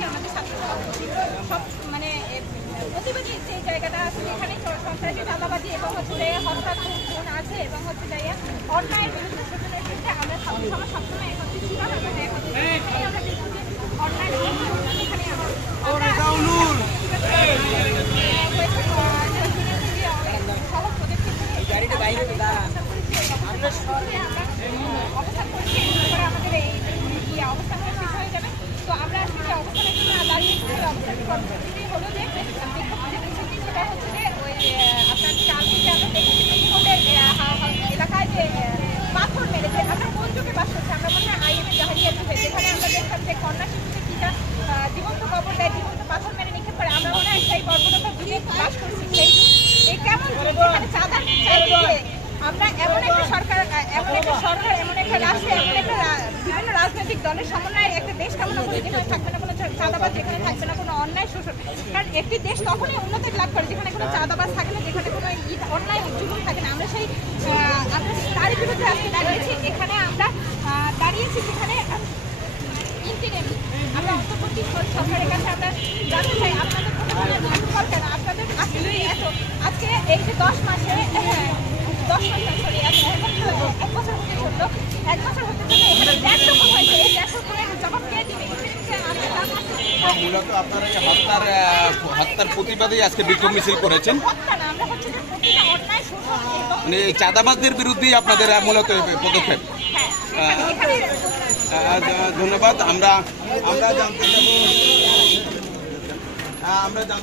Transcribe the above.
পাশাপাশি আমাদের ছাত্র সব মানে প্রতিবাদী যে জায়গাটা আছে এখানে সন্ত্রাসী চাঁদাবাদী এবং হচ্ছে হত্যা খুন আছে এবং হচ্ছে অন্যায়ের বিরুদ্ধে আমরা সমাজ সবসময় যেখানে আমরা জীবন্ত কবর জীবন্ত পাথর মেরে নিক্ষেপ করে। আমরা মনে হয় সেই বর্বরতা যুগে বাস করছি সেই এই কেমন চাঁদা আমরা এমন একটা সরকার এমন একটা সরকার, এমন একটা রাষ্ট্র, এমন একটা বিভিন্ন রাজনৈতিক দলের সমন্বয়ে একটা দেশ কামনা করে যেখানে থাকবে না কোনো চা- চাঁদাবাজ যেখানে থাকবে না কোনো অন্যায় কারণ একটি দেশ তখনই উন্নতি লাভ করে যেখানে কোনো চাঁদাবাজ থাকে না যেখানে কোনো ই- অন্যায় জুলুম থাকে না। আমরা সেই তারই বিরুদ্ধে আজকে দাঁড়িয়েছি। এখানে আমরা দাঁড়িয়েছি যেখানে আমরা অন্তর্বর্তী সরকারের কাছে আমরা জানতে চাই আপনাদের কোনো কেন? আপনাদের যদি এত আজকে এই যে দশ মাসে হ্যাঁ, দশ মাস সরি এক বছর হতে চলল এক বছর হতে চলল এখানে হত্যার হত্যার প্রতিবাদেই আজকে করেছেন। মানে বিরুদ্ধেই আপনাদের মূলত পদক্ষেপ। ধন্যবাদ। আমরা আমরা জানতে আমরা জানতে